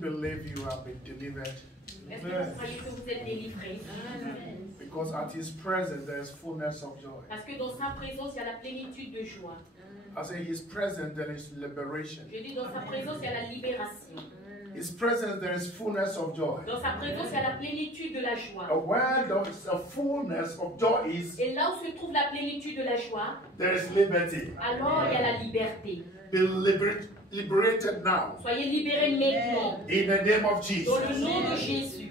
believe you have been delivered? Est-ce que vous croyez que vous êtes délivrés? Because at his presence there is fullness of joy. Parce que dans sa présence, il y a la plénitude de joie. I say his presence there is liberation. Je dis dans sa présence, il y a la libération. His presence there is fullness of joy. Dans sa présence, il y a la plénitude de la joie. Where there is a fullness of joy is, Et là où se trouve la plénitude de la joie, there is liberty. alors il y a la liberté. Be liberated now. Soyez libérés maintenant. In the name of Dans Jesus. le nom de Jésus.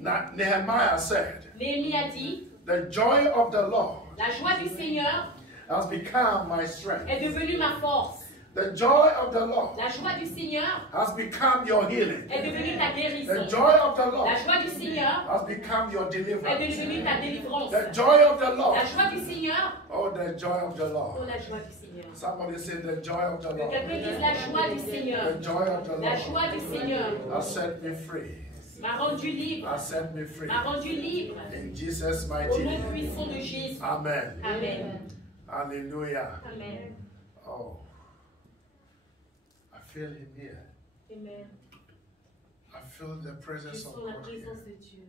Now, Nehemiah said, Néhémie a dit, the joy of the Lord la joie du Seigneur has become my strength. est devenue ma force. The joy of the Lord La joie du Seigneur has become your healing. est devenue ta guérison. The joy of the Lord La joie du Seigneur has become your est deliverance. devenue ta délivrance. The joy of the Lord. La joie du Seigneur, Oh, the joy of the oh Lord. la joie du Seigneur. Somebody say the joy of the Que Lord. quelqu'un dise la joie du Seigneur. The joy of the La Lord joie du Seigneur has set me free. m'a rendu libre. Has set me free. M'a rendu libre. In Jesus' Au mighty nom name. puissant de Jésus. Amen. Amen. Hallelujah. Amen. Oh, I feel him here. Amen. I feel the Je presence of sens la God here. présence de Dieu.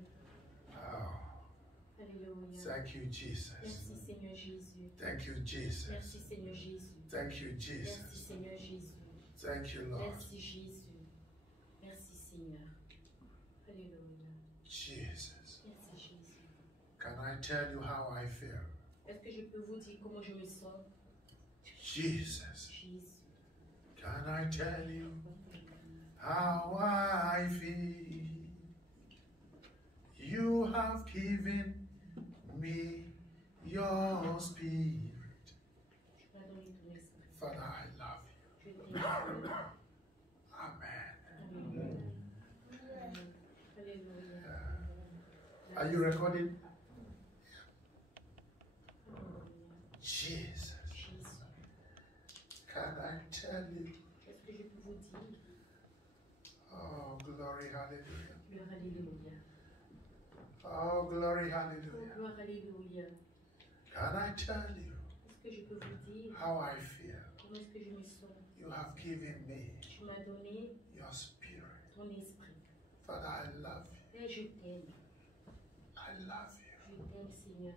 Oh, Alléluia. thank you, Jesus. Merci Seigneur Jésus. Thank you, Jesus. Merci Seigneur Jésus. Thank you, Merci Jesus. Seigneur Jésus. Thank you, Lord. Merci Jésus. Merci Seigneur. Alléluia. Jesus. Merci Jésus. Can I tell you how I feel? Est-ce que je peux vous dire comment je me sens? Jesus. Jésus. Can I tell you how I feel? You have given me your spirit. Je vais donner ton esprit. Father, I love Je you. t'aime. Amen. Alléluia. Are you recording? Alléluia. Jesus. Jésus. Can I tell you? Est-ce que je peux vous dire? Oh, glory, hallelujah. Gloire Alléluia. Oh, glory, Oh, hallelujah. gloire Alléluia. Can I tell you Est-ce que je peux vous dire how I feel? comment est-ce que je me sens? You have given me Tu m'as donné your spirit. ton esprit. Father, I love you. Et je t'aime. I love you. Je t'aime, Seigneur.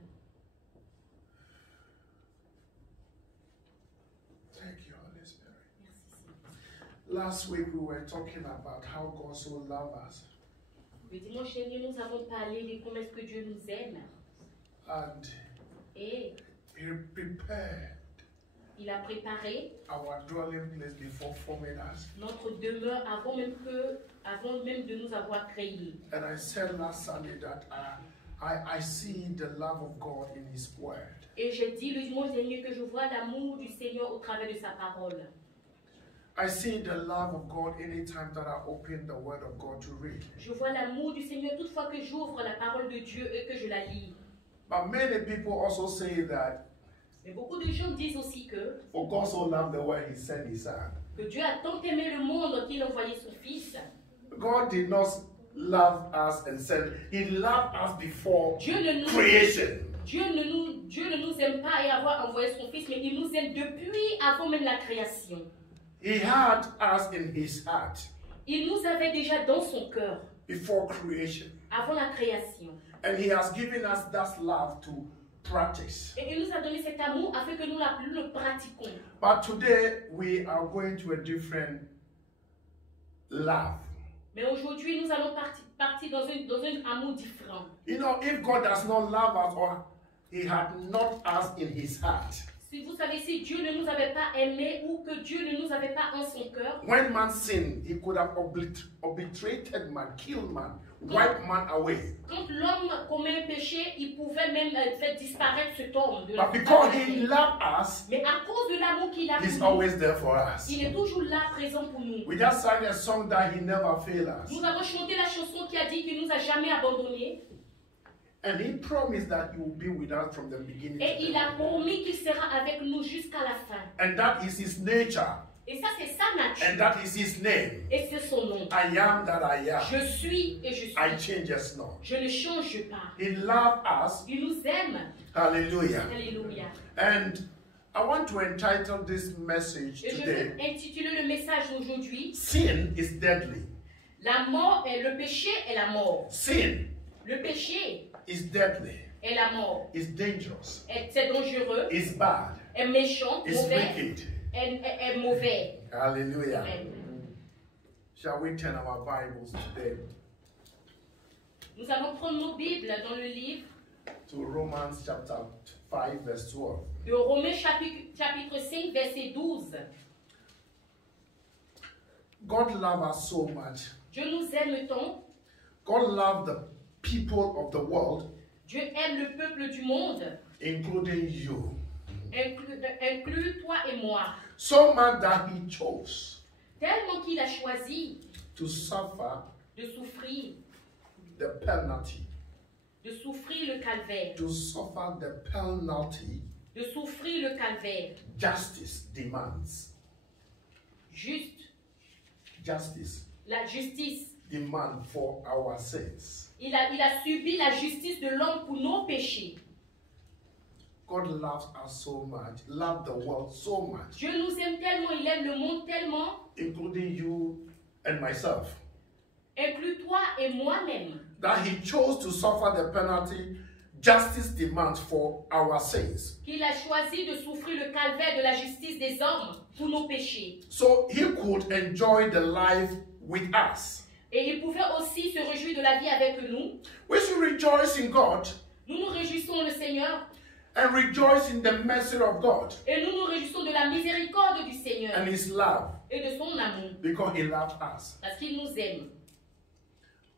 Thank you, Holy Spirit. Merci, Seigneur. Last week we were talking about how God so loved us. Le dimanche dernier, nous avons parlé de comment est-ce que Dieu nous aime. And Et He prepared il a préparé our dwelling place before forming us. notre demeure avant même de nous avoir créés. And I said last Sunday that I see the love of God in His Word. Et j'ai dit le dimanche dernier que je vois l'amour du Seigneur au travers de sa parole. I see the love of God anytime that I open the Word of God to read. Je vois l'amour du Seigneur toutefois que j'ouvre la parole de Dieu et que je la lis. But many people also say that Mais beaucoup de gens disent aussi que for God so loved the world, He sent His Son. Dieu a tant aimé le monde qu'il a envoyé son Fils. God did not love us and send. He loved us before Dieu ne creation. nous aime pas et avoir envoyé son Fils, mais il nous aime depuis avant même la création. He had us in His heart Il nous avait déjà dans son cœur before creation. avant la création. And He has given us that love to practice. Et il nous a donné cet amour afin que nous le pratiquions. But today we are going to a different love. Mais aujourd'hui, nous allons partir dans un amour différent. You know, if God does not love us or He had not us in His heart, Si vous savez, si Dieu ne nous avait pas aimés ou que Dieu ne nous avait pas en son cœur, when man sinned, He could have obliterated man, killed man, wiped man away. quand l'homme commet un péché, il pouvait même faire disparaître cet homme. De la But because terre. He loved us, Mais à cause de l'amour qu'il a He's pour nous, always there for us. il est toujours là, présent pour nous. We just sang a song that He never failed us. Nous avons chanté la chanson qui a dit qu'il ne nous a jamais abandonnés. And He promised that He will be with us from the beginning. Et to il the a end. promis qu'il sera avec nous jusqu'à la fin. And that is His nature. Et ça, c'est sa nature. And that is His name. Et c'est son nom. I am that I am. Je suis et je suis. I changes not. Je ne change pas. He loved us. Il nous aime. Hallelujah. Alléluia. And I want to entitle this message Et je today, vais intituler le message d'aujourd'hui. Sin is Deadly. La mort est le péché est la mort. Sin Le péché is deadly, est la mort. is dangerous, C'est dangereux, is bad, est méchant, is mauvais, wicked. est mauvais. Hallelujah. Amen. Shall we turn our Bibles today Nous allons prendre nos Bibles dans le livre to Romans chapter 5, verse 12. de Romains chapitre 5, verset 12. God loves us so much. Dieu nous aime tant, God loved the people of the world, Dieu aime le peuple du monde, including you, inclut toi et moi, so much that he chose tellement qu'il a choisi to suffer de souffrir le calvaire, to suffer the penalty de souffrir le calvaire. justice demands. Justice La justice. demand for our sins. Il a subi la justice de l'homme pour nos péchés. God loves us so much, loved the world so much, Dieu nous aime tellement, il aime le monde tellement, including you and myself, inclut toi et moi-même, that he chose to suffer the penalty justice demands for our sins. qu'il a choisi de souffrir le calvaire de la justice des hommes pour nos péchés. So he could enjoy the life with us. Et il pouvait aussi se réjouir de la vie avec nous. We should rejoice in God Nous nous réjouissons le Seigneur and rejoice in the mercy of God et nous nous réjouissons de la miséricorde du Seigneur and his love, et de son amour because he loved us. parce qu'il nous aime.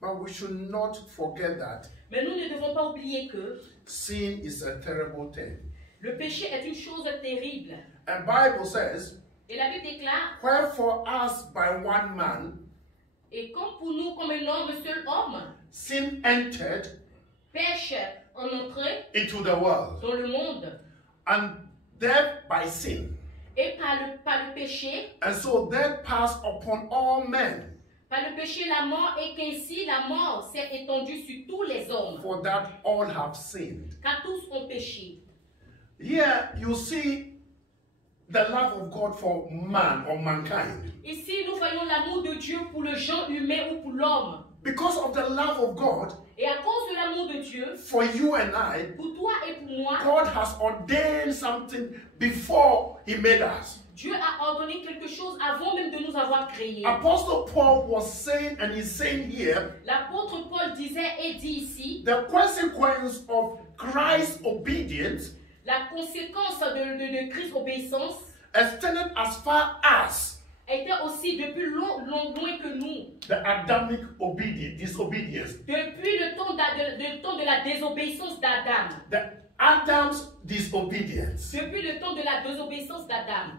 But we should not forget that Mais nous ne devons pas oublier que sin is a terrible thing. le péché est une chose terrible. And Bible says, Et la Bible déclare, wherefore as by one man et comme pour nous, comme un homme, un seul homme, sin entered péché en entrée into the world, dans le monde, and death by sin. et par le péché, And so death passed upon all men, par le péché la mort, et qu'ainsi la mort s'est étendue sur tous les hommes, for that all have sinned. car tous ont péché. Here you see the love of God for man or mankind. Ici, nous voyons l'amour de Dieu pour le genre humain ou pour l'homme. Because of the love of God Et à cause de l'amour de Dieu, for you and I, pour toi et pour moi, God has ordained something before he made us. Dieu a ordonné quelque chose avant même de nous avoir créés. Apostle Paul was saying, and he's saying here, L'apôtre Paul disait et dit ici, the consequence of Christ's obedience la conséquence de Christ obéissance extended as far as était aussi depuis loin que nous. the Adamic disobedience. Depuis le temps de la désobéissance d'Adam. The Adam's disobedience. Depuis le temps de la désobéissance d'Adam.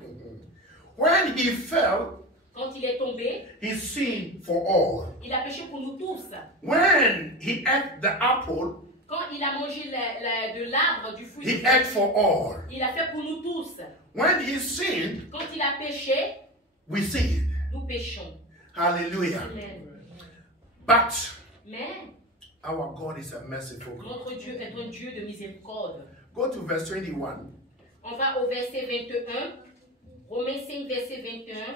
When he fell, Quand il est tombé, he sinned for all. il a péché pour nous tous. When he ate the apple, Quand il a mangé de l'arbre, du fruit, he ate for all. il a fait pour nous tous. When he sinned, Quand il a péché, we sinned. nous péchons. Hallelujah. Amen. But Mais our God is a merciful God. notre Dieu est un Dieu de miséricorde. Go to verse 21. On va au verset 21. Romains 5, verset 21.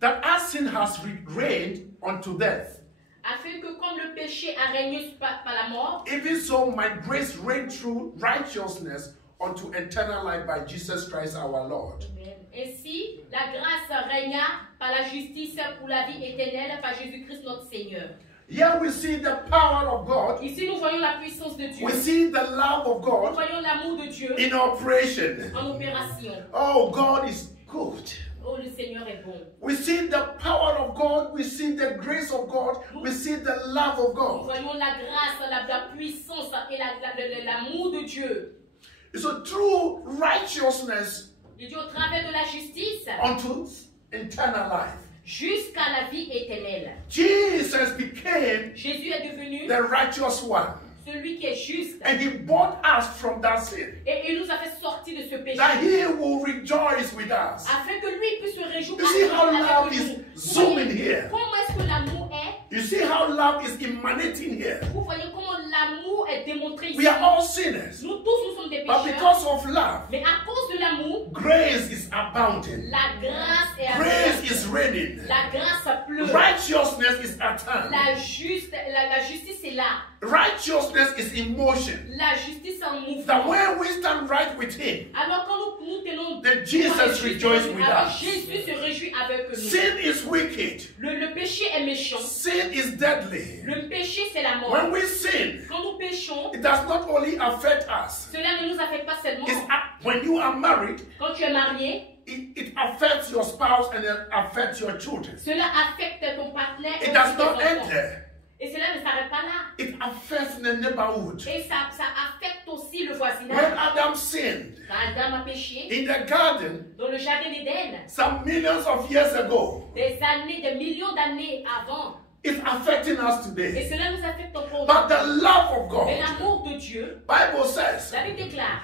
That as sin has reigned unto death, Afin que comme le péché a régné par la mort, even so might grace reign through righteousness unto eternal life by Jesus Christ our Lord. ainsi la grâce régna par la justice pour la vie éternelle par Jésus-Christ notre Seigneur. Here we see the power of God. Ici nous voyons la puissance de Dieu. We see the love of Nous God voyons l'amour de Dieu in operation. en opération. Oh, God is good. Oh, le Seigneur est bon. We see the power of God. We see the grace of God. We see the love of Nous God. voyons la grâce, la puissance et l'amour de Dieu. So through righteousness Il dit au travers de la justice unto eternal life. jusqu'à la vie éternelle. Jesus became Jésus est devenu the righteous one. celui qui est juste. And he bought us from that sin. Et il nous a fait sortir de ce péché. That he will rejoice with us. Afin que lui puisse se réjouir You see how avec love nous. is Vous zooming voyez here. comment est-ce que l'amour est? You see how love is emanating here. Vous voyez comment l'amour est démontré ici. We are all sinners. Nous tous, nous sommes des But pécheurs. because of love, Mais à cause de l'amour, grace is abounding. la grâce est Grace abondante. is raining. La grâce pleut. Righteousness is at hand. La justice est là. Righteousness is in motion. La justice est en That mouvement. when we stand right with Him, Alors quand nous tenons then Jesus rejoices with alors us. Jésus se réjouit avec nous. Sin is wicked. Le péché est méchant. Sin is deadly. Le péché, c'est la mort. When we sin, Quand nous péchons, it does not only affect us. cela ne nous affecte pas seulement. When you are married, Quand tu es marié, it affects your spouse and it affects your children. cela affecte ton partenaire et It does tes not enfants. end there. Et cela ne s'arrête pas là. It affects the neighborhood. Et ça affecte aussi le When voisinage. Adam sinned Quand Adam a péché, in the garden dans le jardin d'Éden, some millions of years ago, des millions d'années avant, it's affecting us et today. cela nous affecte encore. But the love of Mais God, l'amour de Dieu, Bible says, la Bible déclare,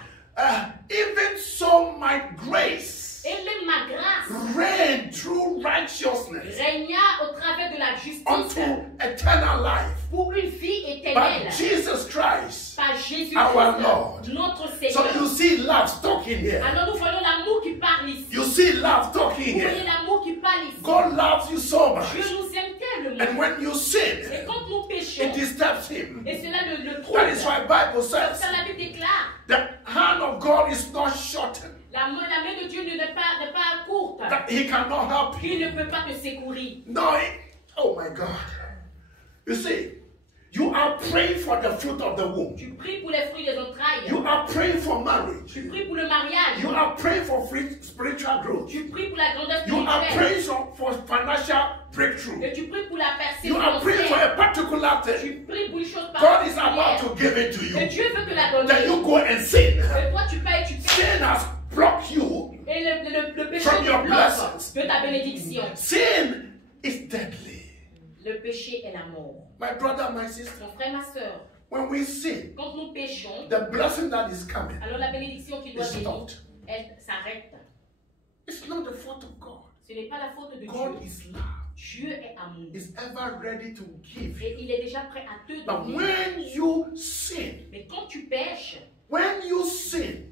even so my grace et même ma grâce reigned through righteousness régna au travers de la justice unto eternal life pour une vie by éternelle Jesus Christ. par Jésus our Christ, Lord. notre So you Seigneur. see love talking here. Alors nous voyons l'amour qui parle ici. You see love talking Vous voyez here. l'amour qui parle ici. God loves you so much. Dieu nous aime tellement. And when you Et sin, quand nous péchons, it disturbs him. et cela le trouble, That is why Bible says ça la Bible déclare, the hand of God is not shortened, la main de Dieu n'est pas courte. that he cannot help you. Il ne peut pas te secourir. No, oh my God. You see, you are praying for the fruit of the womb. Tu pries pour les fruits des entrailles. You are praying for marriage. Tu pries pour le mariage. You are praying for spiritual growth. Tu pries pour la grandeur You are spirituelle. praying for financial breakthrough. Et tu pries pour la You are praying for persévérance. a particular thing. Tu pries pour une chose God is about particulière. to give it to Et you. Dieu veut te la Then donner. you go and sin. Et toi, tu payes, tu payes. Sin has blocked you. Et le péché From te your bloque blessings. de ta bénédiction. Sin is deadly. Le péché est la mort. My brother, my sister, Mon frère, ma soeur, when we sin, quand nous péchons, the blessing that is coming alors la bénédiction qui doit is venir, stopped. elle s'arrête. It's not the fault of God. Ce n'est pas la faute de God Dieu. is love. Dieu est amour. Is ever ready to give. Et il est déjà prêt à te But donner. when you sin, Mais quand tu pêches, when you sin,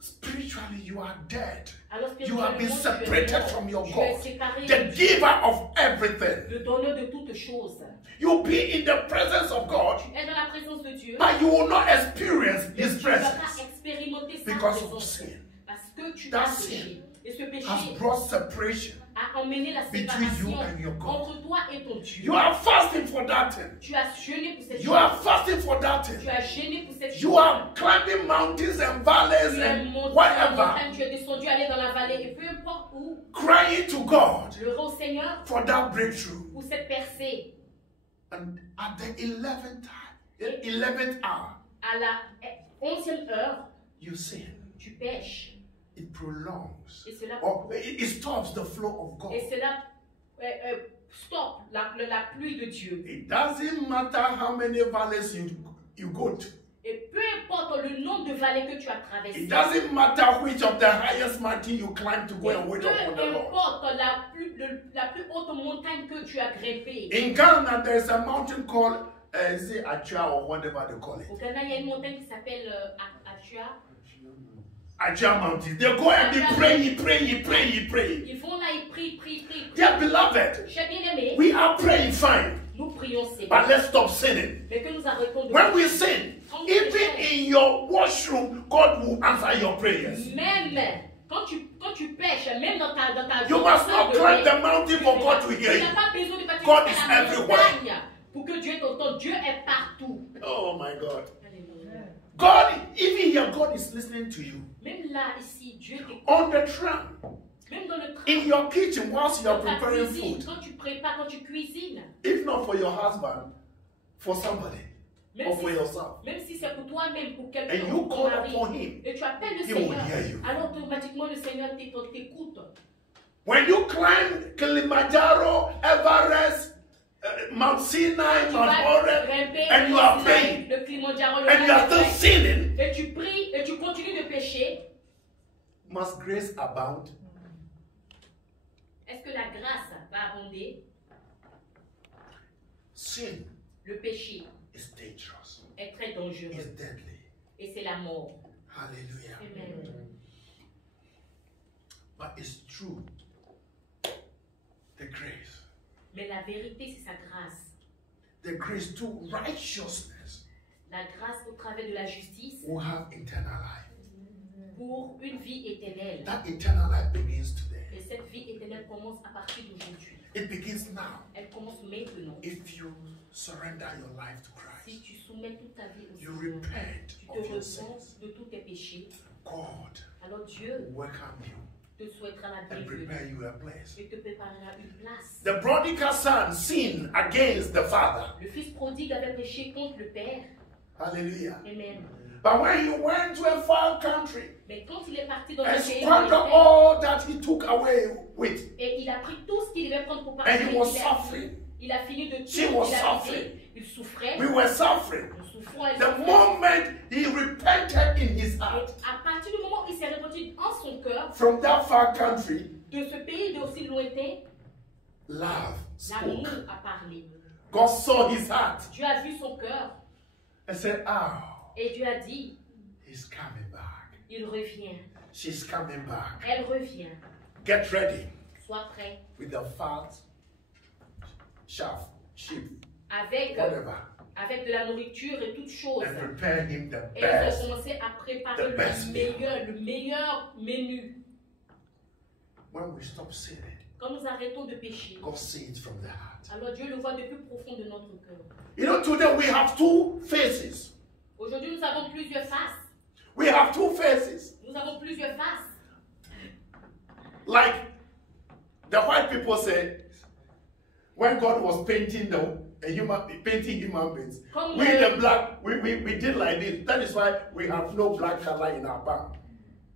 spiritually you are dead. alors que You have been separated from your tu es God, séparé the giver of everything. le donneur de toutes choses. You'll be in the presence of God, Tu es dans la présence de Dieu. but you will not experience Mais His tu ne vas pas presence expérimenter sa because of présence. sin. Parce que tu That as sin péché. Et ce has péché brought separation. a emmené la between séparation you and your God. entre toi et ton Dieu. You are fasting for that thing. Tu as jeûné pour cette You chose. are fasting for that Tu thing. as jeûné pour cette You chose. are climbing mountains and valleys Tu es and monté en whatever, montagne, tu es descendu, aller dans la vallée, et peu importe où, crying to God pleurer au Seigneur for that breakthrough. pour cette percée. And at the 11th hour, À la 11e heure, you sin. tu pêches. It prolongs. Et cela, Or it stops the flow of God. et cela stoppe la pluie de Dieu. It doesn't matter how many valleys you go to. Et peu importe le nombre de vallées que tu as traversées. It doesn't matter which of the highest mountain you climb to go and wait upon the Peu Lord. importe la plus haute montagne que tu as grimpée. In Ghana, there's a mountain called is it Achua or whatever they call it. Au Ghana, il y a une montagne qui s'appelle Achua. Achua Mountain. They go and be praying. Ils vont là, ils prient. Dear beloved, Chers bien-aimés, we are praying fine, nous prions Seigneur. but let's stop sinning. Mais que nous arrêtons de When we pécher. sin, even in your washroom, God will answer your prayers. Même quand tu pêches, même dans ta You must not climb the mountain for God to hear tu you. n'as pas besoin de passer God par is la everywhere. montagne pour que Dieu t'entende. Dieu est partout. Oh my God. Alléluia. God, even here, God is listening to you. Même là, ici, Dieu t'écoute. On the tram, Même dans le train, in your kitchen, whilst you are dans ta preparing cuisine, food. quand tu prépares, quand tu cuisines, If not for your husband, for somebody, même or for si, yourself. même si c'est pour toi-même, pour quelqu'un, And you pour ton call mari, upon him. et tu appelles le He will Seigneur, hear you. alors automatiquement le Seigneur t'écoute. When you climb Kilimanjaro, Everest, Mount Sinai, Tu Mount vas Horeb, grimper and you are praying, le Kilimanjaro, le and you are still Everest, sinning, et tu pries et tu continues de pécher. must grace abound? Est-ce que la grâce va abonder? Sin Le péché is dangerous. est très dangereux It's deadly. et c'est la mort. Hallelujah. Amen. But it's true Mais la vérité, c'est sa grâce. The grace to righteousness La grâce au travers de la justice will have eternal life. pour une vie éternelle. That eternal life begins today. Et cette vie éternelle commence à partir d'aujourd'hui. It begins now. Elle commence maintenant. If you surrender your life to Si Christ, tu soumets toute ta vie au you Seigneur, repent tu te of your repens sins, de tous tes péchés, God alors Dieu welcome you te souhaitera la and bienvenue prepare you a place. et te préparera une place. The prodigal son sinned against the father. Le fils prodigue avait péché contre le Père. Hallelujah. Amen. But when he went to a far country Mais quand il est parti dans and le pays squandered lointain, all that he took away with, et il a pris tout ce qu'il devait prendre pour and partir, he was suffering, il a fini de tout, She was il a suffering. fait, il souffrait, we were suffering. nous souffrons, elle The souffrait. moment he repented in his Et heart à partir du moment où il s'est répandu en son cœur, from that far country, de ce pays d'aussi lointain, love l'amour spoke. a parlé. God saw his heart Dieu a vu son cœur and said, "Oh, et Dieu a dit, he's coming back. il revient, She's coming back. elle revient. Get ready Sois prêt with the fat shaft, sheep, avec de la nourriture et toutes choses. and prepare him the Et ils ont best." commencé à préparer The best le meilleur menu. When we stop sinning, Quand nous arrêtons de pécher, God sees it from the heart. alors Dieu le voit du plus profond de notre cœur. You know, today we have two faces. Aujourd'hui, nous avons plusieurs faces. We have two faces. Nous avons plusieurs faces. Like the white people say, when God was painting painting human beings, Comme we the black, we did like this. That is why we have no black color in our bank.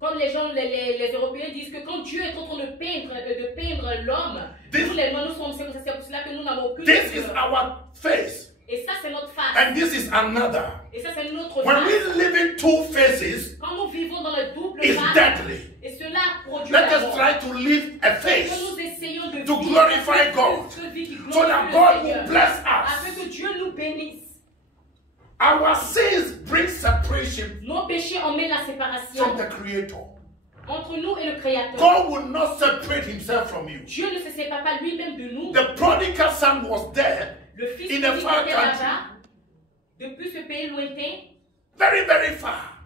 Comme les gens, les Européens disent que quand Dieu est en train de peindre l'homme, nous les noirs, nous sommes, c'est pour cela que nous n'avons aucune This is couleur. our face, Et ça, c'est notre face. and this is another. Et ça, c'est notre When face. we live in two faces, Quand nous vivons dans le double it's face, deadly. et cela produit Let la us mort. try to live a Que face nous essayons de to vivre glorify God, cette vie qui glorifie so that le God Seigneur, will bless afin us. que Dieu nous bénisse. Our sins bring separation Nos péchés emmènent la séparation from the Creator. entre nous et le Créateur. God will not separate himself from you. Dieu ne se sépare pas lui-même de nous. The prodigal son was there, Le fils in qui a far était country. là-bas, depuis ce pays lointain, very, very far.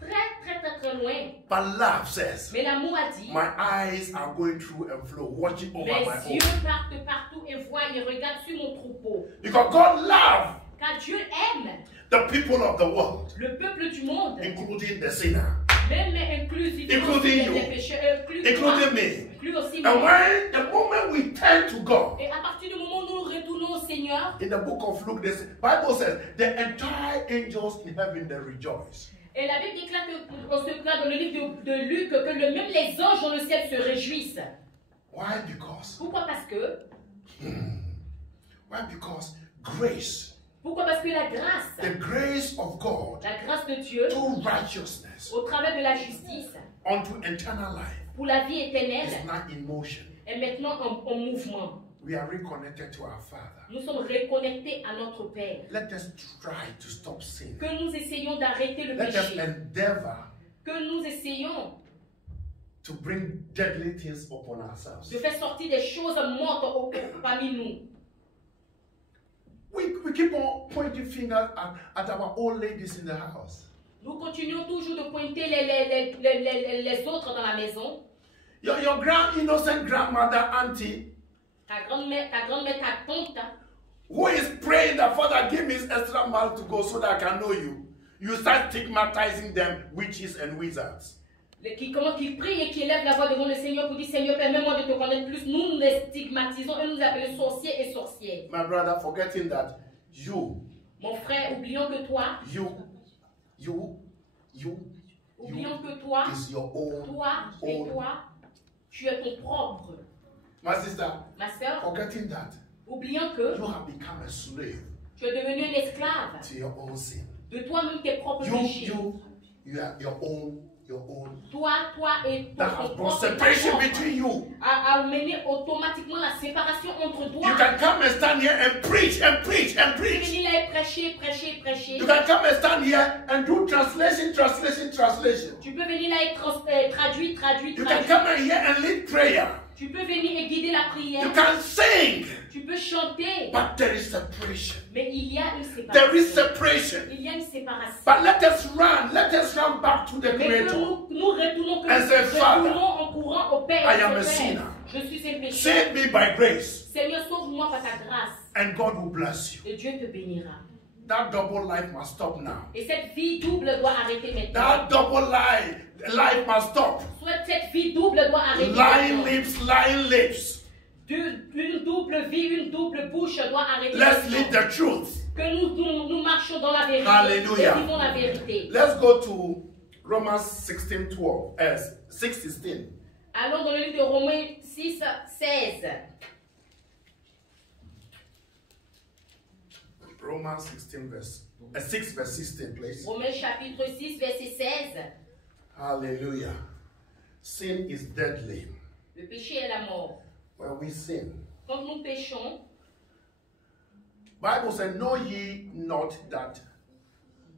très loin. But love says, Mais l'amour a dit, my eyes are going through and flow, watching over mes my yeux own. partent partout et voient et regardent sur mon troupeau. Because God loved Car Dieu aime the people of the world, le peuple du monde, including the sinner, même inclusivement Including you. les pécheurs, including me. inclus aussi And moi. when the moment we turn to God, Et à partir du moment où nous retournons au Seigneur, in the book of Luke, the Bible says the entire angels in heaven they rejoice. et la Bible déclare dans le livre de Luc que même les anges dans le ciel se réjouissent. Why? Because Pourquoi? Parce que grace, Pourquoi? Parce que la grâce, the grace of God la grâce de Dieu, to righteousness au travers de la justice, unto eternal life pour la vie éternelle, is not in motion. est maintenant en mouvement. We are reconnected to our Father. Nous sommes reconnectés à notre Père. Let us try to stop sin. Que nous essayons d'arrêter le Let us péché. endeavor Que nous essayons to bring deadly things upon ourselves. de faire sortir des choses mortes parmi nous. We keep on pointing fingers at our old ladies in the house. Nous continuons toujours de pointer les autres dans la maison. Your innocent grandmother, auntie, Ta grand-mère, ta tante, who is praying that Father give me extra mile to go so that I can know you. You start stigmatizing them, witches and wizards. qui prie et qui élève la voix devant le Seigneur pour dire Seigneur, permets-moi de te connaître plus. Nous les stigmatisons et nous appelons sorciers et sorcières. My brother, forgetting that Mon frère, oublions que toi, oublions que toi, is your own. toi, tu es ton propre. My sister, Ma soeur, forgetting that oublions que you have become a slave tu es devenu un esclave to your own sin. de toi-même tes propres péchés. You are your own. Toi et That has brought separation between you. a mené automatiquement la séparation entre toi. You can come and stand here and preach and preach and Tu peux preach. venir là et prêcher. You can come and stand here and do translation. Tu peux venir là et traduire. You can come and here and lead prayer. Tu peux venir et guider la You prière. can sing. Tu peux chanter. But there is separation. Mais il y a une There is séparation. separation. Il y a une séparation. But let us run. Let us run back to the Mais que Creator. nous retournons, que And nous say, Father, retournons en courant au Père. I am a Père, sinner. je suis un pécheur. Save me by grace. Seigneur, sauve-moi par ta grâce. And God will bless you. Et Dieu te bénira. That double life must stop now. Et cette vie double doit arrêter maintenant. That double life must stop. Soit cette vie double doit arrêter Lying maintenant. lying lips. Une double vie, une double bouche doit arrêter Let's maintenant. live the truth. Que nous marchons dans la vérité. Hallelujah. Et vivons la vérité. Let's go to Romans 6:16. Allons dans le livre de Romains 6, 16. Romans 6 verse 16, please. Romains chapitre 6, verset 16. Hallelujah. Sin is deadly. Le péché est la mort. When we sin, Quand nous péchons, Bible says, know ye not that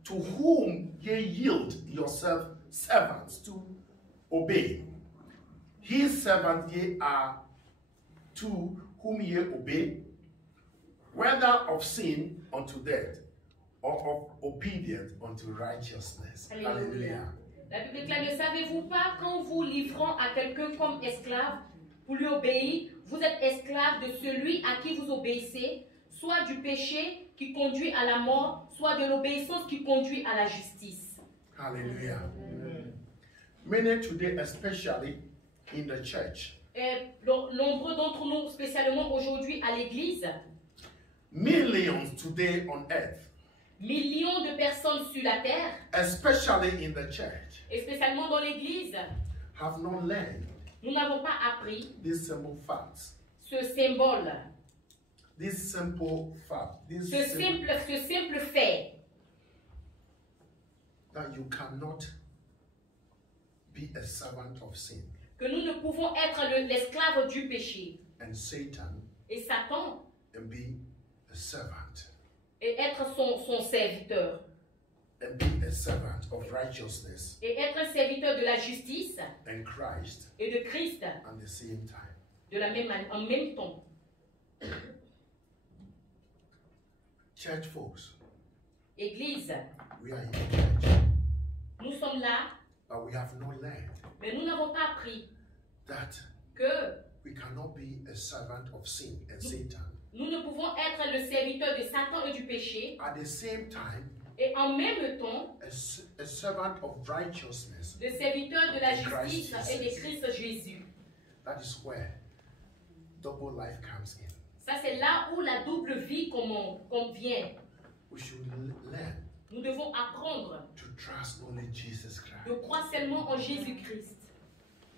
to whom ye yield yourself servants to obey, his servants ye are to whom ye obey, whether of sin unto death, or of obedience unto righteousness. Hallelujah. La Bible déclare, ne savez-vous pas qu'en vous livrant à quelqu'un comme esclave pour lui obéir, vous êtes esclave de celui à qui vous obéissez, soit du péché qui conduit à la mort, soit de l'obéissance qui conduit à la justice. Hallelujah. Many today, especially in the church, Et nombreux d'entre nous, spécialement aujourd'hui à l'église, millions today on earth, millions de personnes sur la terre, especially in the church, et spécialement dans l'église, have not learned nous n'avons pas appris these simple facts. ce symbole, This simple fact, this ce simple, simple fait, that you cannot be a servant of sin, que nous ne pouvons être l'esclave du péché, and Satan et Satan, and be a servant, et être son serviteur, and be a servant of righteousness et être un serviteur de la justice and Christ et de Christ at the same time. de la même manière, en même temps. Church folks, Église, we are in the church, nous sommes là, but we have not learned mais nous n'avons pas appris that que we cannot be a servant of sin and Satan nous ne pouvons être le serviteur de Satan et du péché, at the same time et en même temps, a servant of righteousness. le serviteur de la Christ justice et de Jesus. Christ Jésus. That is where double life comes in. Ça, c'est là où la double vie convient. We should learn Nous devons apprendre to trust only Jesus Christ. de croire seulement en Jésus-Christ.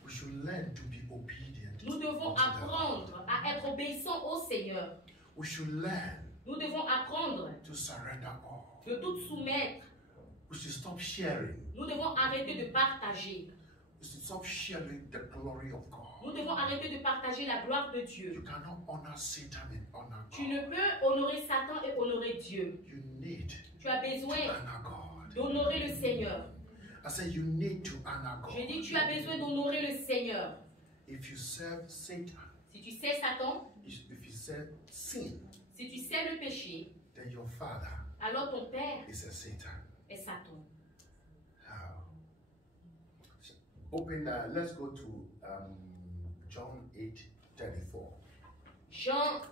We should learn to be obedient. Nous devons unto the Lord. apprendre à être obéissants au Seigneur. We should learn Nous devons apprendre to surrender all. de tout soumettre. We should stop sharing. Nous devons arrêter de partager. We should stop sharing the glory of God. Nous devons arrêter de partager la gloire de You Dieu. cannot honor Satan and honor Tu ne God. peux honorer Satan et honorer Dieu. You need Tu as to besoin honor God. d'honorer le Seigneur. I say you need to honor Je dis, God. tu as besoin d'honorer le Seigneur. If you serve Satan, Si tu sais Satan, if you serve sin, si tu sais le péché, then your father alors ton Père is a Satan. est Satan. How? Open. Let's go to John 8:34. Jean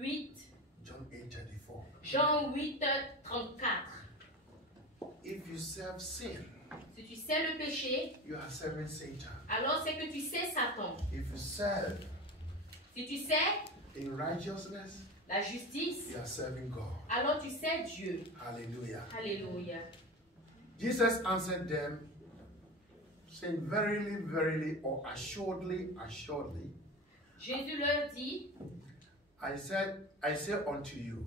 8, John 8:34. Jean 8, 34. If you serve sin, Si tu sais le péché, you are serving Satan. alors c'est que tu sais Satan. If you serve Si tu sais in righteousness, la justice, you are serving God. alors tu sais Dieu. Hallelujah. Alléluia. Jesus answered them, saying, verily, verily, or assuredly, assuredly, Jésus leur dit, I say unto you,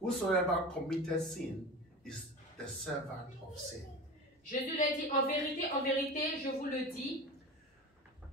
whosoever committed sin is the servant of sin. Jésus leur dit, en vérité, je vous le dis,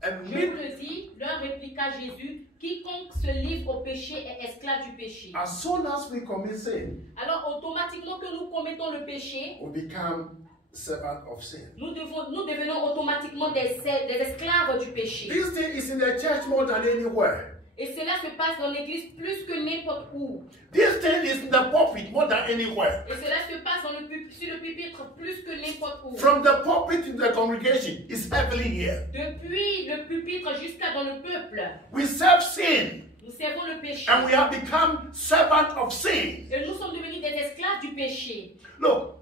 And je vous le dis, leur répliqua Jésus, quiconque se livre au péché est esclave du péché. as soon as we commit sin, Alors automatiquement que nous commettons le péché, we become servant of sin. nous devenons automatiquement pratiquement des esclaves du péché. This thing is in the church more than anywhere. Et cela se passe dans l'église plus que n'importe où. This thing is in the pulpit more than anywhere. Et cela se passe sur le pupitre plus que n'importe où. From the pulpit to the congregation is heavily here. Depuis le pupitre jusqu'à dans le peuple. We serve sin. Nous servons le péché. And we have become servants of sin. Et nous sommes devenus des esclaves du péché. Look,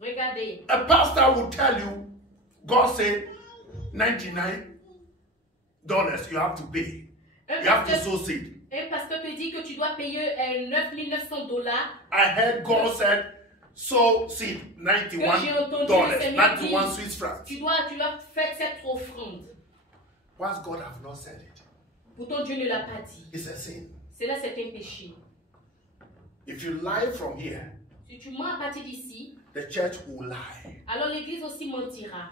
Regardez. a pastor will tell you, God said $99 you have to pay. You have to sow seed. Un pasteur te dit que tu dois payer $9,900. I heard God said, sow seed, $91, 91 Swiss francs. Tu dois faire cette offrande. Once God have not said it, Pourtant Dieu ne l'a pas dit. it's a sin. Cela c'est un péché. If you lie from here, Si tu mens à partir d'ici, the church will lie. alors l'église aussi mentira.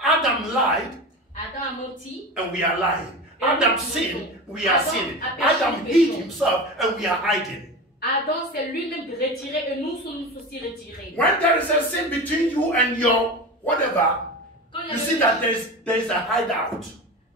Adam lied, Adam a menti. and we are lying. Adam sinned, we are Adam sinning. a péché, Adam nous hid péchons. himself, and we are hiding. Adam s'est lui-même retiré et nous sommes aussi retirés. When there is a sin between you and your whatever, Quand il y a you le see that péché- there is a hideout.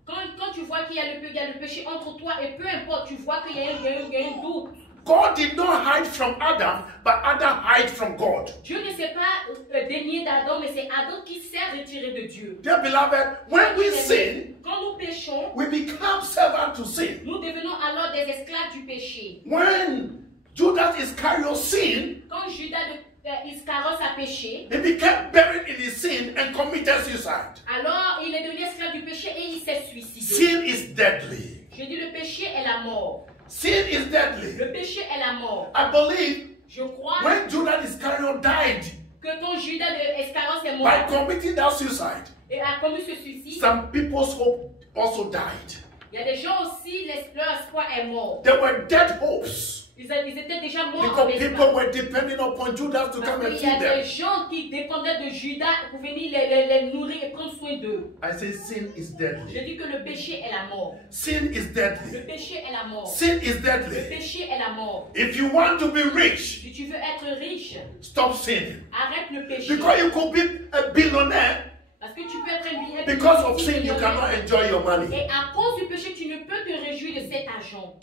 Quand tu vois qu'il y a le péché entre toi et peu importe, tu vois qu'il y a un doute. God did not hide from Adam, but Adam hid from God. Dieu ne s'est pas dénié d'Adam, mais c'est Adam qui s'est retiré de Dieu. Dear beloved, when we sin, Quand nous péchons, we become servants to sin. nous devenons alors des esclaves du péché. When Judas Iscariot sinned, Quand Judas Iscaros a péché, he became buried in his sin and committed suicide. alors il est devenu esclave du péché et il s'est suicidé. Sin is deadly. Je dis le péché est la mort. Sin is deadly. Le péché est la mort. I believe Je crois when Judas Iscariot died que quand Judas Iscaros est by mort committing that suicide, et a commis ce suicide, some people's hope also died. il y a des gens aussi, leur espoir est mort. There were dead hopes Ils étaient déjà morts en because espoir. people were depending upon Judas to come Parce and qu'il y a feed des them. gens qui dépendaient de Judas pour venir les nourrir et prendre soin d'eux. I say sin is Je deadly. dis que le péché est la mort. Sin is Le deadly. péché est la mort. Sin is Le deadly. péché est la mort. If you want to be rich, Si tu veux être riche, stop sinning. arrête le péché. Because you could be a billionaire. Parce que tu peux être un billet. Because of sin, you cannot enjoy your money. Et à cause du péché, tu ne peux te réjouir de cet argent.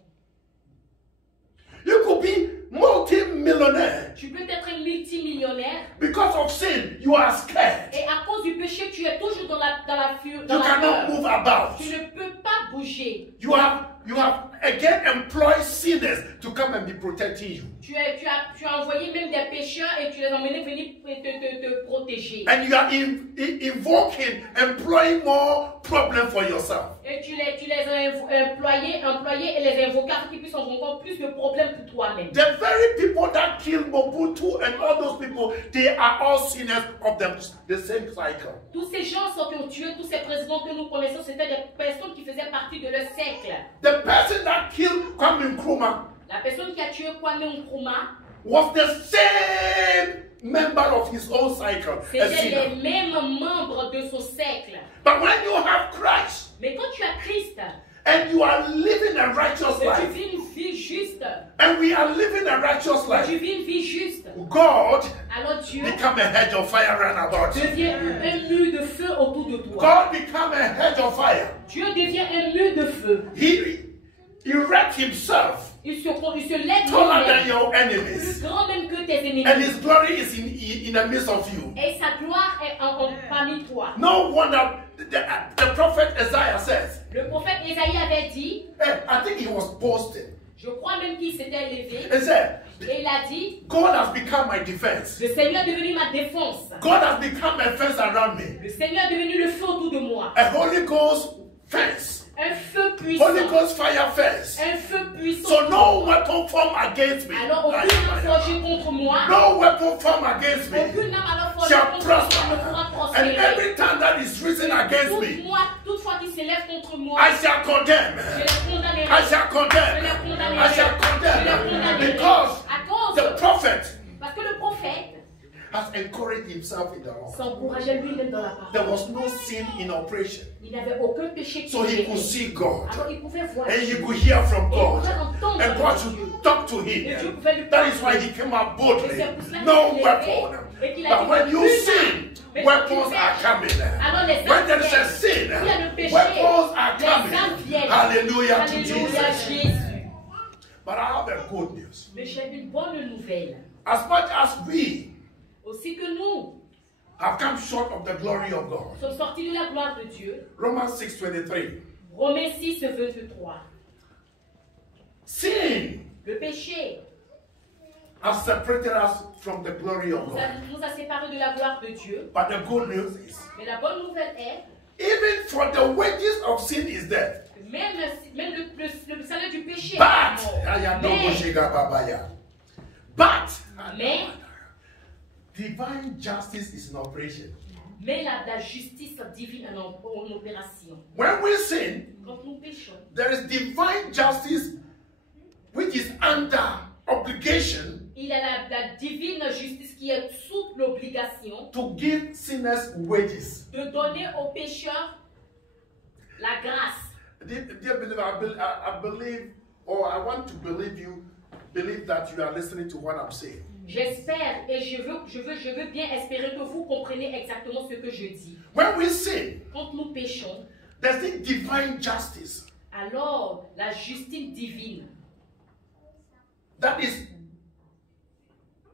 You could be multi-millionaire. Tu peux être un multimillionnaire. Because of sin, you are scared. Et à cause du péché, tu es toujours dans la You peur. cannot move about. Tu ne peux pas bouger. You have again employed sinners to come and be protecting you. Tu as envoyé même des pécheurs et tu les as emmenés venir te protéger. And you are employing more problem for yourself. Et tu les as employés et les invoqués afin qu'ils puissent avoir encore plus de problèmes pour toi-même. The very people that killed Mobutu and all those people, they are all sinners of the same cycle. Tous ces gens qui ont tué, tous ces présidents que nous connaissons, c'était des personnes qui faisaient partie de leur siècle. The person that killed Kwame Nkrumah La personne qui a tué Kwame Nkrumah, was the same member of his own cycle. A c'était sinner. les mêmes membres de son siècle. But when you have Christ Mais quand tu as Christ, and you are living a righteous et tu life, vis une vie juste, and we are living a righteous tu life, vis une vie juste, God alors Dieu become a hedge of fire round about you. devient un mur de feu autour de toi. God become a hedge of fire. Dieu devient un mur de feu. He erect himself Il se lève taller than lui-même, your plus enemies, grand même que tes ennemis. and his glory is in the midst of you. Et sa gloire est parmi toi. No wonder the prophet Isaiah says, Le prophète Isaïe avait dit, I think he was boasting. je crois même qu'il s'était levé, He said, et il a dit, God has become my defense. le Seigneur est devenu ma défense. God has become a fence around me. Le Seigneur est devenu le feu autour de moi. A Holy Ghost fence. Un feu puissant. Holy Ghost fire fence. Un feu puissant. So no weapon formed against me. Alors aucune âme forgée contre moi. No weapon formed against me Aucune âme alors forgée shall contre moi prosper. ne pourra And prospérer. every time that is risen against me, Toute fois qui s'élève contre moi, I shall condemn. je les condamnerai. I shall condemn. Je les condamnerai. I shall Je les condemn. condamnerai. Because À cause, the prophet parce que le prophète has encouraged himself in the Lord. s'encourageait lui-même dans la parole. There was no sin in operation. Il n'avait aucun péché qui So he était. could see God. Alors il pouvait voir. And he could hear from Et il God. pouvait entendre And God Dieu. should talk to Et Dieu him. pouvait lui That parler. is why he came out Et boldly. c'est pour cela No qu'il est weapon. levé et qu'il a But dit when que you plus sin, Mais weapons tu are pêches. coming. Alors les When âmes there is a viennent. sin, S'il y a le péché, weapons are les âmes coming. viennent. Hallelujah to Alléluia, Jesus. Jésus. But I have a good news. Mais j'ai une bonne nouvelle. As much as we Aussi que nous have come short of the glory of God. sommes sortis de la gloire de Dieu. Romans 6:23. Romains 6, 23. Sin Le péché has separated us from the glory of God. nous a séparés de la gloire de Dieu. But the good news is, Mais la bonne nouvelle est even for the wages of sin is death. que même le salaire du péché est But, mort. Mais divine justice is in operation. Mais la justice divine est en opération. When we sin, Quand nous péchons, there is divine justice which is under obligation il y a la divine justice qui est sous l'obligation to give sinners wages. de donner aux pécheurs la grâce. Dear believer, I believe, or I want to believe that you are listening to what I'm saying. J'espère et je veux bien espérer que vous comprenez exactement ce que je dis. When we sin, Quand nous péchons, there's a divine justice alors la justice divine that is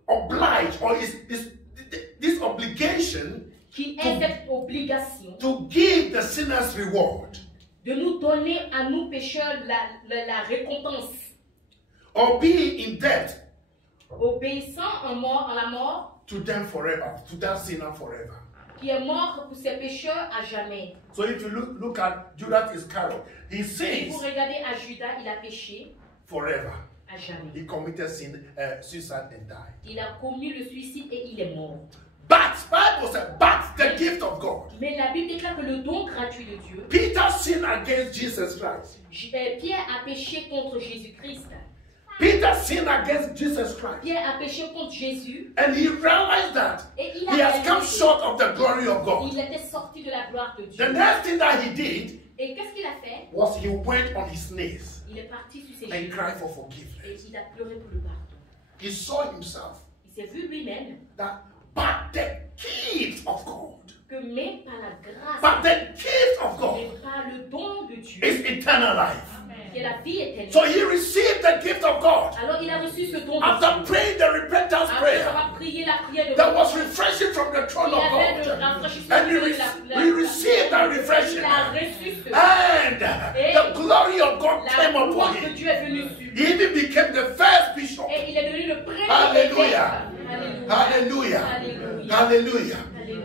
obliged, or is this obligation qui est cette obligation to give the sinners reward, de nous donner à nous pécheurs la récompense, or be in debt obéissant à la mort, to them forever, to that sinner forever. qui est mort pour ses pécheurs à jamais. So if you look at Judas Iscariot, he Si sins vous regardez à Judas, il a péché forever. à jamais. He committed suicide and died. Il a commis le suicide et il est mort. But Bible said, but the gift of God. Mais la Bible déclare que le don gratuit de Dieu, Peter sinned against Jesus Christ. Pierre a péché contre Jésus-Christ. Peter sinned against Jesus Christ. Pierre a péché contre Jésus And he realized that et il he has come réalisé short of the glory of God. qu'il était sorti de la gloire de The Dieu. next thing that he did Et qu'est-ce qu'il a fait? was he went on his knees Il est parti sur ses and genoux cried for et forgiveness. il a pleuré pour le pardon. He saw himself Il s'est vu lui-même that, but the gift of God, que même par la grâce, but the gift of God mais par le don de Dieu, is eternal life. qui est la vie éternelle. So he received the gift of God Alors il a reçu ce don de after Dieu. praying the repentance Après prayer avoir prié la prière de that was refreshing from the throne il of avait le God. rafraîchissement And de we received that refreshing. Il a reçu ce And the glory of God la came gloire upon de him. Dieu est venue sur lui. He even became the first bishop. Et il est devenu le premier Hallelujah. évêque. Hallelujah. Alléluia. Hallelujah. Hallelujah.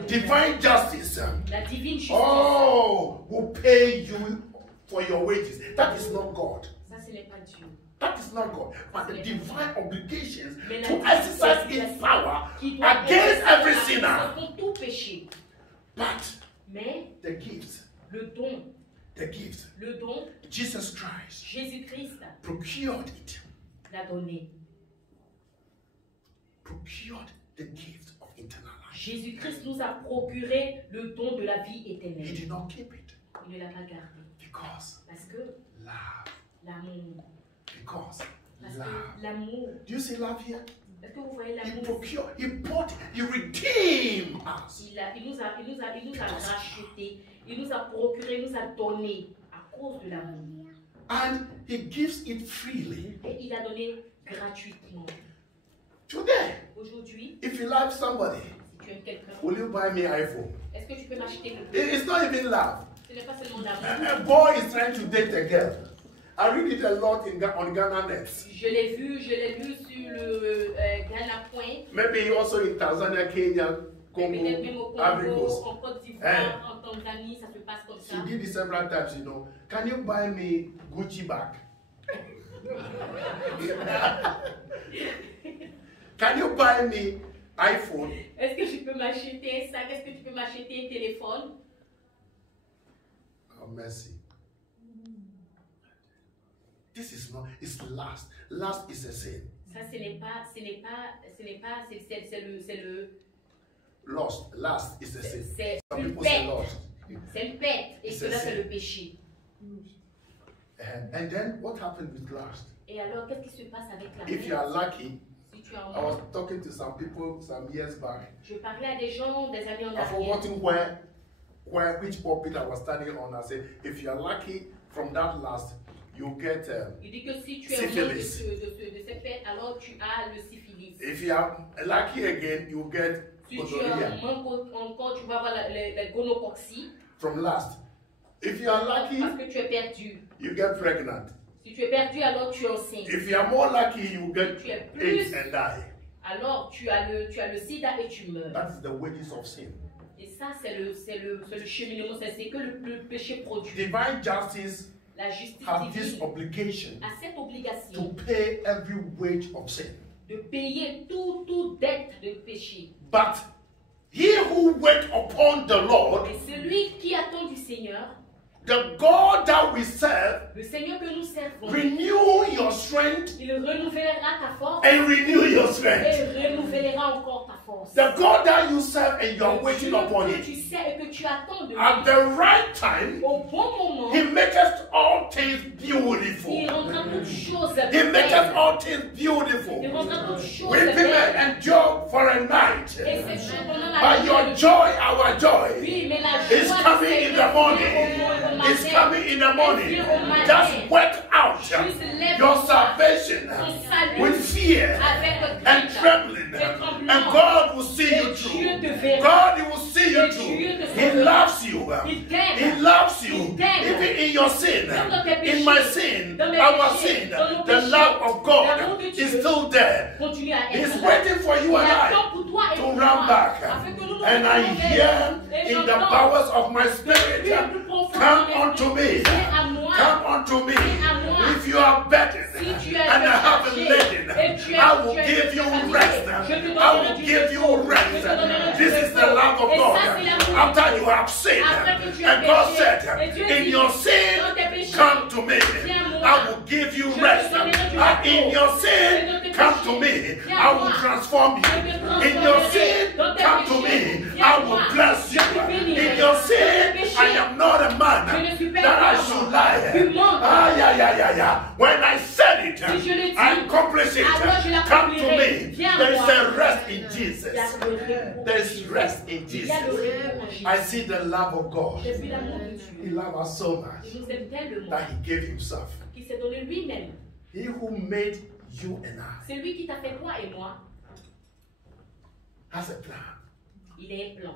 Divine justice. La divine justice. Oh, will pay you for your wages. That is not God. Ça, ce n'est pas Dieu. That is not God. But the divine obligations Mais la to divine exercise justice His power qui doit against exercer every la sinner. puissance contre tout péché. But Mais the gifts, le don, Jesus Christ Jésus-Christ procured it. l'a donné. Procured the gift of eternal life. Jésus-Christ nous a procuré le don de la vie He éternelle. did not keep it Il ne l'a pas gardé. because Parce que love. l'amour. Because Parce love. que l'amour. Do you see love here? Est-ce que vous voyez He l'amour? procured, he bought, he redeemed us. Il nous a racheté, il nous a procuré, il nous a donné à cause de l'amour. And he gives it freely. Et il a donné gratuitement. Today, Aujourd'hui, if you love somebody, si tu aimes quelqu'un, will you buy me an iPhone? est-ce que tu peux m'acheter quelque chose? It's not even love. Ce n'est pas seulement l'amour. A boy is trying to date a girl. I read it a lot on Ghana Net. Je l'ai lu sur le Ghana Point. Maybe also in Tanzania, Kenya, Peut-être même au Congo, Congo, Ivory Coast. en Côte d'Ivoire, en Tanzanie, ça se passe comme ça. She did it several times, you know. Can you buy me Gucci bag? Can you buy me iPhone? Est-ce que tu peux m'acheter un sac? Est-ce que tu peux m'acheter un téléphone? Oh, mercy. This is not, it's lust. Lust is a sin. Ça, c'est le, Lust is a sin. c'est Some une people say pète. lust. C'est une pète. Et It's cela, a c'est sin. le péché. And then what happened with lust? Et alors, qu'est-ce qui se passe avec la If you pète? are lucky, Si si tu as un I was manque. talking to some people some years back. Je parlais à des gens des années en I've arrière. forgotten which pulpit I was studying on. I said, if you are lucky from that last, you get Il dit que si tu es au de syphilis. cette fête, alors tu as le syphilis. If you are lucky again, you get Si tu as un gonorrhea manque encore, tu vas avoir la gonocoxie. from last. If you are Parce lucky, que tu es perdu. you get pregnant. Si tu es perdu, alors tu es enceinte. If you are more lucky, you get Tu es AIDS plus, and die. alors tu as le sida et tu meurs. That is the wages of sin. Et ça, c'est le cheminement, c'est que le péché produit. Divine justice La justice has this divine obligation a cette to obligation pay every wage of sin. de payer toute dette de péché. But he who wait upon the Lord, Et celui qui attend du Seigneur, the God that we serve, le Seigneur que nous servons, renew your strength il renouvellera ta force and renew your strength. et renouvellera encore ta force. The God that you serve and you are Le waiting Dieu upon que him, tu sais et que tu attends de at lui, the right time, au bon moment, he makes all things beautiful. il rendra toutes choses He makes belles. all things Il beautiful. rendra toutes choses Weeping may belles. endure for a night, Et c'est ça pendant la but nuit, your le- joy, our joy, Oui, mais la is joie coming du in the Seigneur morning. vient au It's matin. coming in the morning. Elle vient au matin. Just work out Juste lève your toi. salvation Ton salut with fear avec and crainte trembling, et tremblement. and God will see you Et through. Dieu te verra. God will see you Et through. Dieu te He sauvera. loves you. Il t'aime. He loves you. Il t'aime. Even in your sin, Même dans tes in péchés, my sin, dans mes our péchés, sin, dans nos the péchés, love of God l'amour de is Dieu still there. continue à He's être waiting for you Il and attend I pour toi et to pour run moi, back. afin que nous nous And I retrouvions. hear Et in the j'entends powers of my spirit, le plus profond come de mon unto me. esprit, viens à moi. Come unto me. Viens à moi. If you are burdened Si tu es and I have chargé, laden, et tu es- I will tu es give you fatigué, rest. je te I donnerai will du give you repos. rest. Je te donnerai du This is the repos. love of Et God. ça, c'est l'amour de After Dieu. you have sinned, Après que tu as and God péché, said, et Dieu in dit, your dans tes sin, péchés, come to me. viens à moi. I will give you Je te rest. donnerai du And repos. in your Et dans sin, tes come péchés, to me. viens I à will moi. transform Je te you. In your transformerai. sin, Dans tes come to péchés, me. viens I à will moi. bless you. Je te bénirai. In your Dans tes sin, péchés, I am not a man je ne suis pas that I un should homme. lie. Tu mens. Ah, yeah. When I said it, Si je l'ai dit, I accomplish it. alors je Come to l'accomplirai. me. Viens à There is moi. a rest in Il y a Jesus. le repos. There is rest in Il y a le Jesus. repos en Jésus. I see the love of God. J'ai vu l'amour de He Dieu. loves us so much Il nous aime tellement that He gave Himself. qu'il s'est donné lui-même. He who made you and I C'est lui qui t'a fait toi et moi. has a plan. Il a un plan.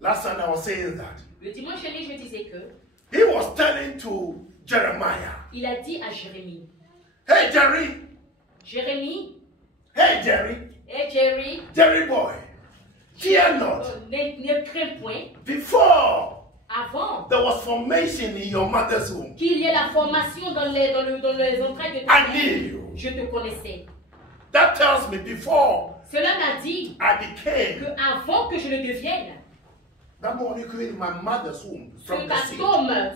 Last time I was saying that. Le dimanche dernier, je disais que He was telling to Jeremiah, il a dit à Jérémie, hey Jerry, Jérémie, hey Jerry, hey Jerry, Jerry boy, fear not. ne crains point. Before Avant there was formation in your mother's womb, qu'il y ait la formation dans les entrailles de ta I mère, knew you. je te connaissais. That tells me before Cela m'a dit I became que avant que je ne devienne, that molecule in my mother's womb from the seed.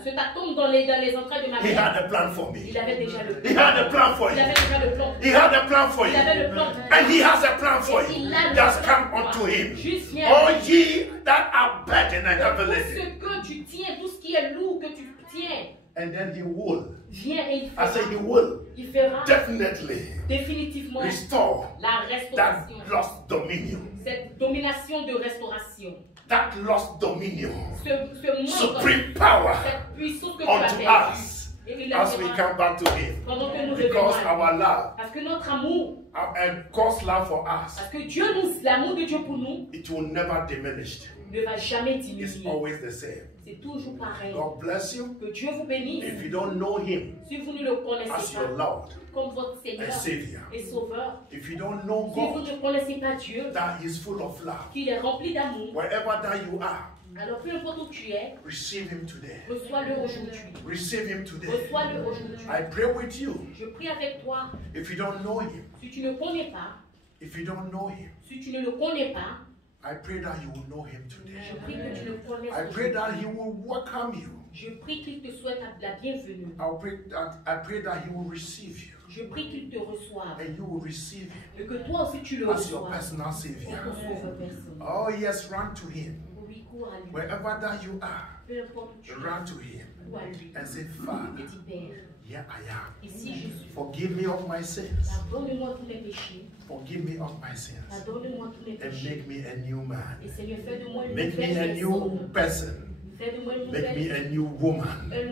cet atome dans les entrailles de ma He mère, had a plan for me. il avait déjà le He plan. had a plan for Il you. avait déjà le plan. He had a plan for Il you. avait le plan. And he has a plan for Et you. il a le Just plan come pour unto toi. him. Juste viens. All ye that are burdened and heavy Tout laden. ce que tu tiens, tout ce qui est lourd que tu tiens, And then he will. viens et il I fera. say he will Il fera definitely définitivement restore la that restauration. lost dominion. Cette domination de restauration. That lost dominion. Ce manque, Supreme power cette puissance que tu as unto perdue. us Et il la as we fera come back to him. pendant que nous Because revenons à lui. our love Parce que notre amour, and God's love for us, parce que l'amour de Dieu pour nous it will never diminish. ne va jamais It's diminuer. always the same. C'est toujours pareil. God bless you. Que Dieu vous bénisse. If you don't know him Si vous ne le as connaissez your pas Lord comme votre Seigneur and Savior, et Sauveur, if you don't know si vous God, ne connaissez pas Dieu, that He's full of love, qu'il est rempli d'amour, wherever that you are, alors peu importe où tu es, receive Him today. reçois-le aujourd'hui. Receive Him today. Reçois-le aujourd'hui. I pray with you. Je prie avec toi. If you don't know Him, Si tu ne connais pas, if you don't know Him, si tu ne le connais pas, I pray that you will know Him today. je prie que tu le connaisses I pray aujourd'hui. that He will welcome you. Je prie qu'il te souhaite la bienvenue. I pray that He will receive you Je prie qu'il te reçoive. and you will receive Him Et que toi aussi tu le as your reçoives. personal Pour Savior. ton sauveur personnel. Oh yes, run to Him. Oui, lui, cours à lui. Wherever that you are, Peu importe où tu es, run to him cours à lui. and say, Et Father, dis, Père, here I am. ici je suis. Forgive me of my sins. Pardonne-moi tous mes péchés. Forgive me of my sins. Pardonne-moi tous mes And péchés. make me a new man. Et Seigneur, fais de moi une Make me nouvelle a new personne. person. Fais de moi une Make me nouvelle, a new woman. un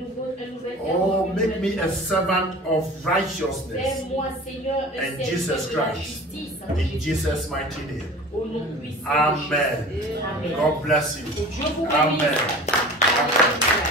nouvel Oh, homme, une make me nouvelle a femme. servant of righteousness. Fais-moi, Seigneur, un And serviteur Jesus de la Christ. justice. In Jesus' mighty name. Au nom puissant de Amen. Jésus. Amen. God bless you. Que Dieu vous Amen. bénisse. Alléluia.